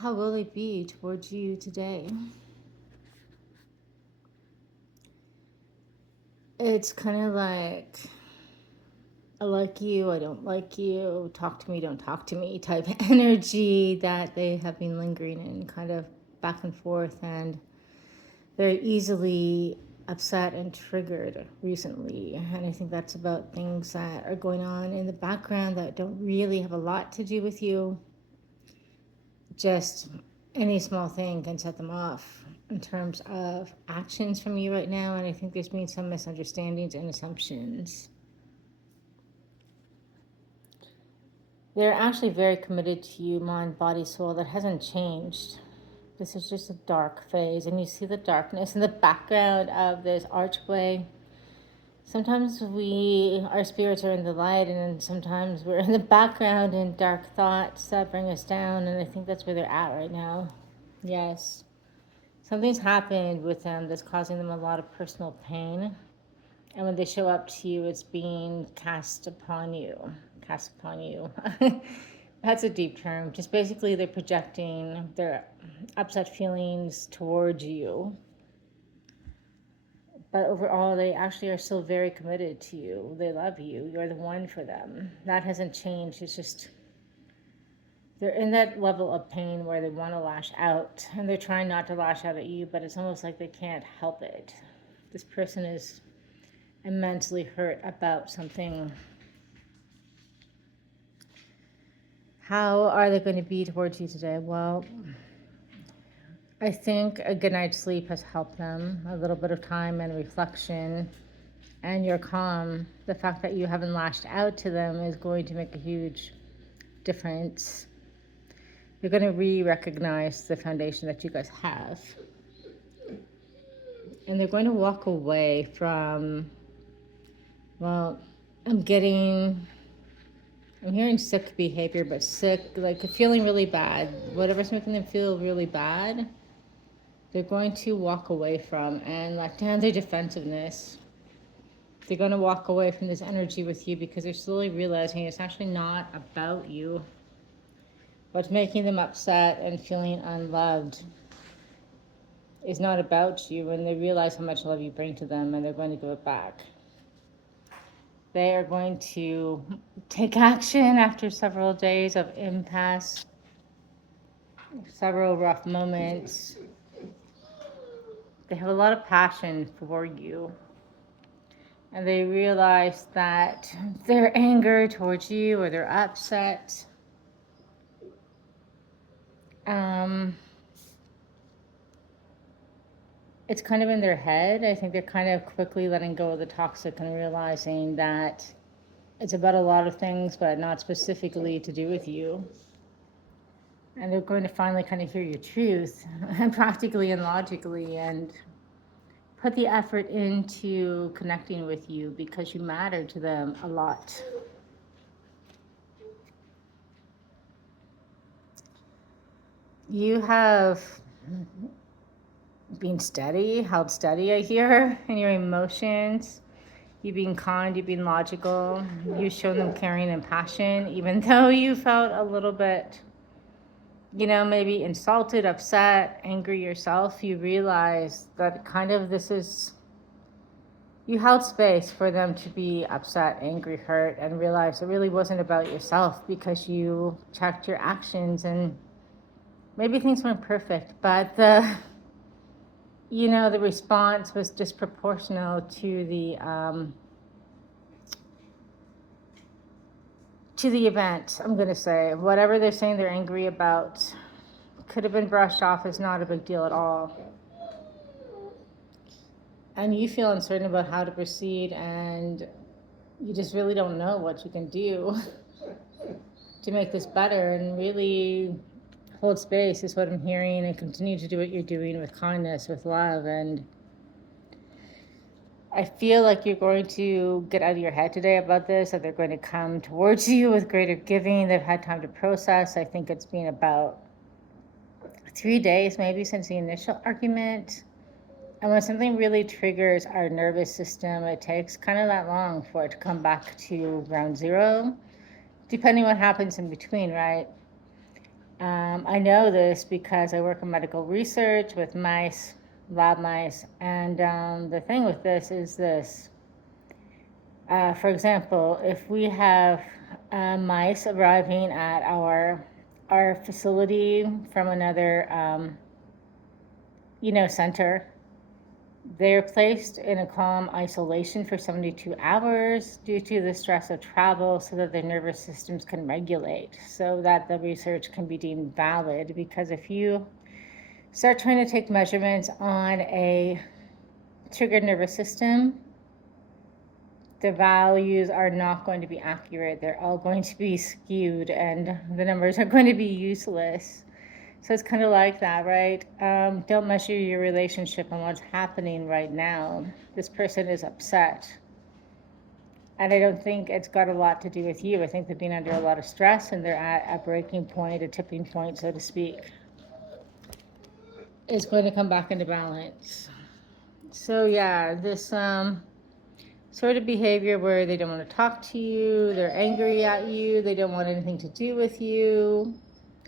how will they be towards you today? It's kind of like, I like you, I don't like you, talk to me, don't talk to me type energy that they have been lingering in, kind of back and forth, and they're easily upset and triggered recently. And I think that's about things that are going on in the background that don't really have a lot to do with you. Just any small thing can set them off in terms of actions from you right now. And I think there's been some misunderstandings and assumptions. They're actually very committed to you, mind, body, soul. That hasn't changed. This is just a dark phase, and you see the darkness in the background of this archway. Sometimes our spirits are in the light, and then sometimes we're in the background in dark thoughts that bring us down, and I think that's where they're at right now. Yes. Something's happened with them that's causing them a lot of personal pain. And when they show up to you, it's being cast upon you. Cast upon you. That's a deep term. Just basically they're projecting their upset feelings towards you. But overall, they actually are still very committed to you. They love you. You're the one for them. That hasn't changed. It's just they're in that level of pain where they want to lash out. And they're trying not to lash out at you, but it's almost like they can't help it. This person is immensely hurt about something. How are they going to be towards you today? Well, I think a good night's sleep has helped them. A little bit of time and reflection, and you're calm. The fact that you haven't lashed out to them is going to make a huge difference. You're going to re-recognize the foundation that you guys have. And they're going to walk away from, well, I'm hearing sick behavior, but sick, like feeling really bad. Whatever's making them feel really bad, they're going to walk away from and let down their defensiveness. They're going to walk away from this energy with you because they're slowly realizing it's actually not about you. What's making them upset and feeling unloved is not about you, and they realize how much love you bring to them, and they're going to give it back. They are going to take action after several days of impasse, several rough moments. They have a lot of passion for you. And they realize that their anger towards you or their upset, it's kind of in their head. I think they're kind of quickly letting go of the toxic and realizing that it's about a lot of things, but not specifically to do with you. And they're going to finally kind of hear your truth, practically and logically, and put the effort into connecting with you because you matter to them a lot. You have been steady, held steady, I hear, in your emotions. You've been kind, you've been logical. You've shown them caring and passion, even though you felt a little bit, maybe insulted, upset, angry yourself. You realize that kind of you held space for them to be upset, angry, hurt, and realize it really wasn't about yourself because you checked your actions, and maybe things weren't perfect, but the response was disproportional to the event. I'm going to say whatever they're saying they're angry about could have been brushed off as not a big deal at all. And you feel uncertain about how to proceed, and you just really don't know what you can do to make this better, and really hold space is what I'm hearing, and continue to do what you're doing with kindness, with love. And I feel like you're going to get out of your head today about this, that they're going to come towards you with greater giving. They've had time to process. I think it's been about 3 days maybe since the initial argument. And when something really triggers our nervous system, it takes kind of that long for it to come back to ground zero, depending what happens in between, right? I know this because I work in medical research with mice, lab mice, and the thing with this is this. For example, if we have mice arriving at our facility from another, center, they're placed in a calm isolation for 72 hours due to the stress of travel so that their nervous systems can regulate, so that the research can be deemed valid. Because if you start trying to take measurements on a triggered nervous system, the values are not going to be accurate. They're all going to be skewed and the numbers are going to be useless. So it's kind of like that, right? Don't measure your relationship on what's happening right now. This person is upset. And I don't think it's got a lot to do with you. I think they're being under a lot of stress and they're at a breaking point, a tipping point, so to speak. It's going to come back into balance. So yeah, this sort of behavior where they don't want to talk to you, they're angry at you, they don't want anything to do with you.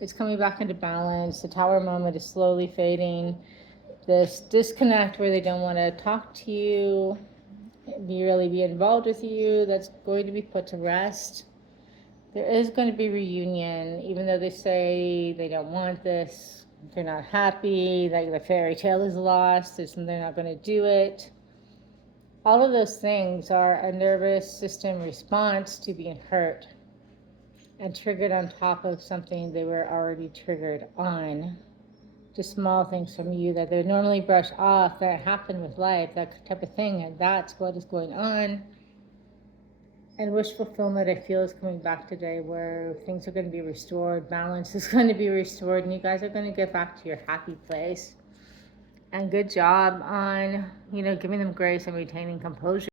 It's coming back into balance. The tower moment is slowly fading. This disconnect where they don't want to talk to you, really be involved with you, that's going to be put to rest. There is going to be reunion, even though they say they don't want this, they're not happy, like the fairy tale is lost, they're not going to do it. All of those things are a nervous system response to being hurt and triggered on top of something they were already triggered on. Just small things from you that they normally brush off that happen with life, that type of thing, and that's what is going on. And wish fulfillment, I feel, is coming back today, where things are going to be restored, balance is going to be restored, and you guys are going to get back to your happy place. And good job on, giving them grace and retaining composure.